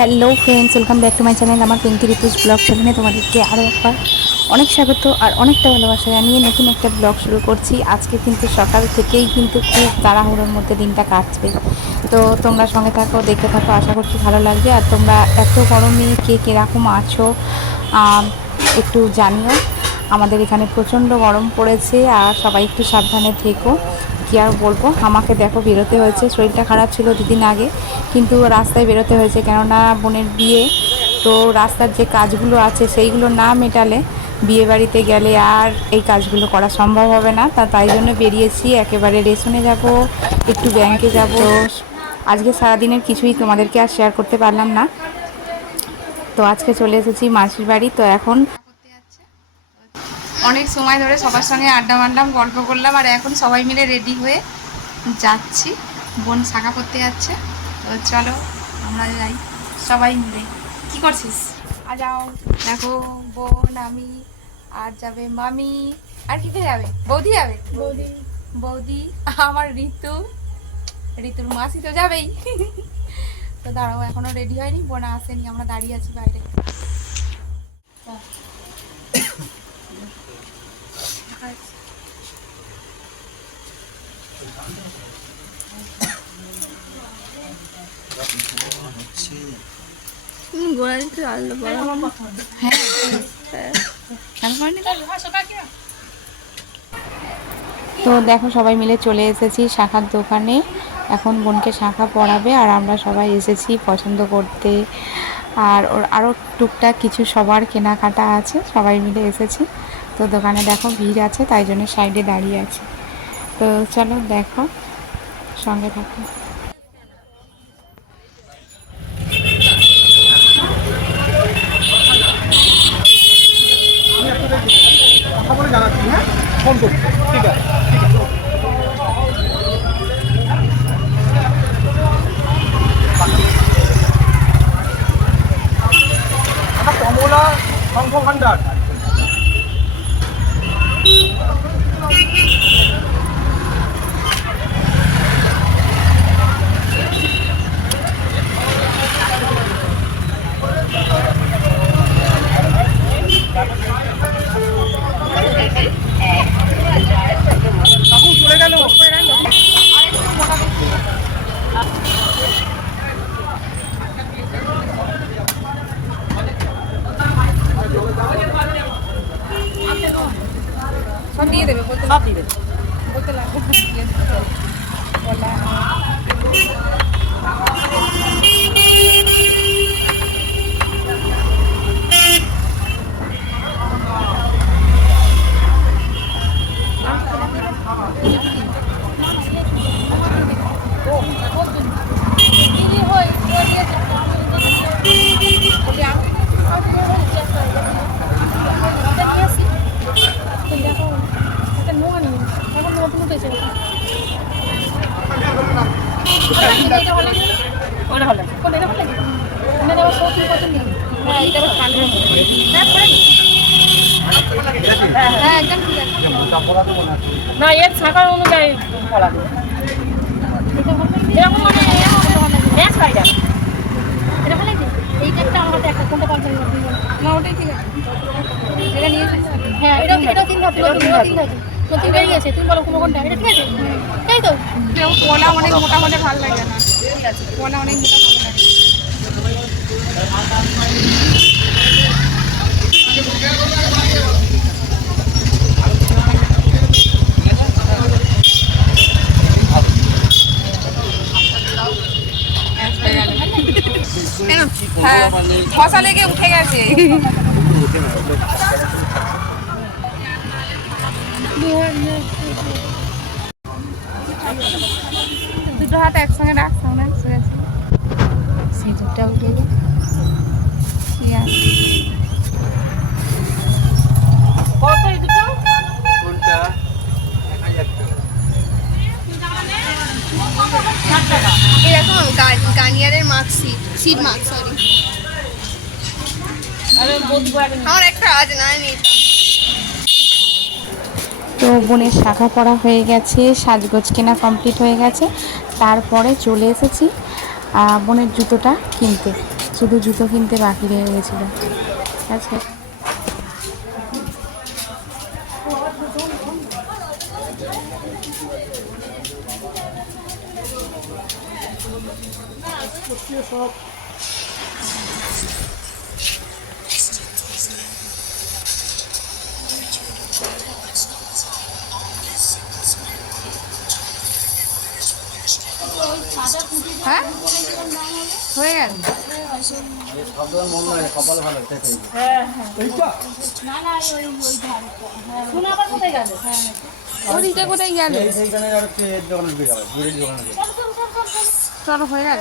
Hello friends welcome back to my channel আমার Pinky Ritu's blog চ্যানেলে তোমাদেরকে আরও একবার অনেক স্বাগত আর অনেকটা ভালোবাসা জানিয়ে নতুন একটা ব্লগ শুরু করছি। আজকে কিন্তু সকাল থেকেই কিন্তু খুব তাড়াহুড়োর মধ্যে দিনটা কাটবে তো তোমরা সঙ্গে থাকো, দেখতে থাকো, আশা করছি ভালো লাগবে। আর তোমরা এত গরমে কে কীরকম আছো একটু জানিও। আমাদের এখানে প্রচণ্ড গরম পড়েছে আর সবাই একটু সাবধানে থেকো। কি আর বলব? আমাকে দেখো বেরোতে হয়েছে। শরীরটা খারাপ ছিল দুদিন আগে, কিন্তু রাস্তায় বেরোতে হয়েছে। কেননা বোনের বিয়ে, তো রাস্তার যে কাজগুলো আছে সেইগুলো না মেটালে বিয়ে বাড়িতে গেলে আর এই কাজগুলো করা সম্ভব হবে না। তা তাই জন্য বেরিয়েছি, একেবারে রেশনে যাব, একটু ব্যাংকে যাব। আজকে সারাদিনের কিছুই তোমাদেরকে আর শেয়ার করতে পারলাম না। তো আজকে চলে এসেছি মাসির বাড়ি। তো এখন অনেক সময় ধরে সবার সঙ্গে আড্ডা মারলাম গল্প করলাম আর এখন সবাই মিলে রেডি হয়ে যাচ্ছি। বোন শাখা করতে যাচ্ছে। তো চলো আমরা যাই সবাই মিলে। কি করছিস? আ যাও দেখো বোন আমি। আর যাবে মামি। আর কি যাবে? বৌদি যাবে? বৌদি। বৌদি আমার ঋতু। ঋতুর মাসি তো যাবেই। তো দাঁড়াও এখনও রেডি হয়নি। বোন আসেনি আমরা দাঁড়িয়ে আছি বাইরে। তো? তো দেখো সবাই মিলে চলে এসেছি শাখার দোকানে। এখন বোনকে শাখা পড়াবে আর আমরা সবাই এসেছি পছন্দ করতে। আর ওর আরও টুকটাক কিছু সবার কেনাকাটা আছে সবাই মিলে এসেছি। তো দোকানে দেখো ভিড় আছে তাই জন্য সাইডে দাঁড়িয়ে আছে। তো চলো দেখো সঙ্গে থাকো। ঠিক আছে কমলা শঙ্খ ভান্ডার কাকু চলে গেল সব দিয়ে দেবে দেবে বলতে লাগবে দিয়ে দেবে। বলা ওটা হলো হ্যাঁ একদম ঠিক আছে না এর শাখার অনুযায়ী দেবে এরকম মানে ম্যাচ পাই যাবে এটা ভালো এইটা একটা আমার একটা কোনটা না ওটাই ঠিক আছে। এটা নিয়ে হ্যাঁ এটা এটা তিন ধাপ তিন ধাপ নতুন বেরিয়েছে তুমি বলো কোনো কোনটা এটা ঠিক আছে? তাই তো? কেউ অনেক মোটা হলে ভালো লাগে না। অনেক মোটা ভালো লাগে হ্যাঁ মশা লেগে উঠে গেছে। দুটো হাত একসঙ্গে রাখ সামনে শুয়েছি সিঁদুরটা উঠে গে ঠিক আছে কত এই দুটো এরকম গার্নিয়ারের মার্ক সিট সরি আমার একটা আজ না নিতাম। তো বোনের শাখা পড়া হয়ে গেছে সাজগোজ কেনা কমপ্লিট হয়ে গেছে। তারপরে চলে এসেছি বোনের জুতোটা কিনতে। শুধু জুতো কিনতে বাকি রয়ে গেছিল। আচ্ছা সব হ্যাঁ হয়ে গেল? শোনা আবার কোথায় গেল? কোথায় গেল। চলো হয়ে গেল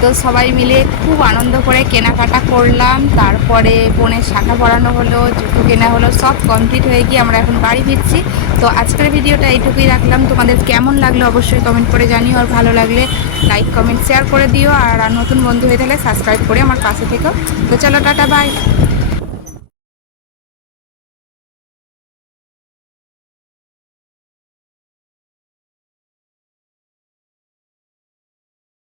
তো সবাই মিলে খুব আনন্দ করে কেনাকাটা করলাম। তারপরে বোনের শাখা পরানো হলো জুতো কেনা হলো সব কমপ্লিট হয়ে গিয়ে আমরা এখন বাড়ি ফিরছি। তো আজকের ভিডিওটা এইটুকুই রাখলাম। তোমাদের কেমন লাগল অবশ্যই কমেন্ট করে জানিও। আর ভালো লাগলে লাইক কমেন্ট শেয়ার করে দিও। আর আর নতুন বন্ধু হয়ে থাকলে সাবস্ক্রাইব করে আমার পাশে থেকো। তো চলো টাটা বাই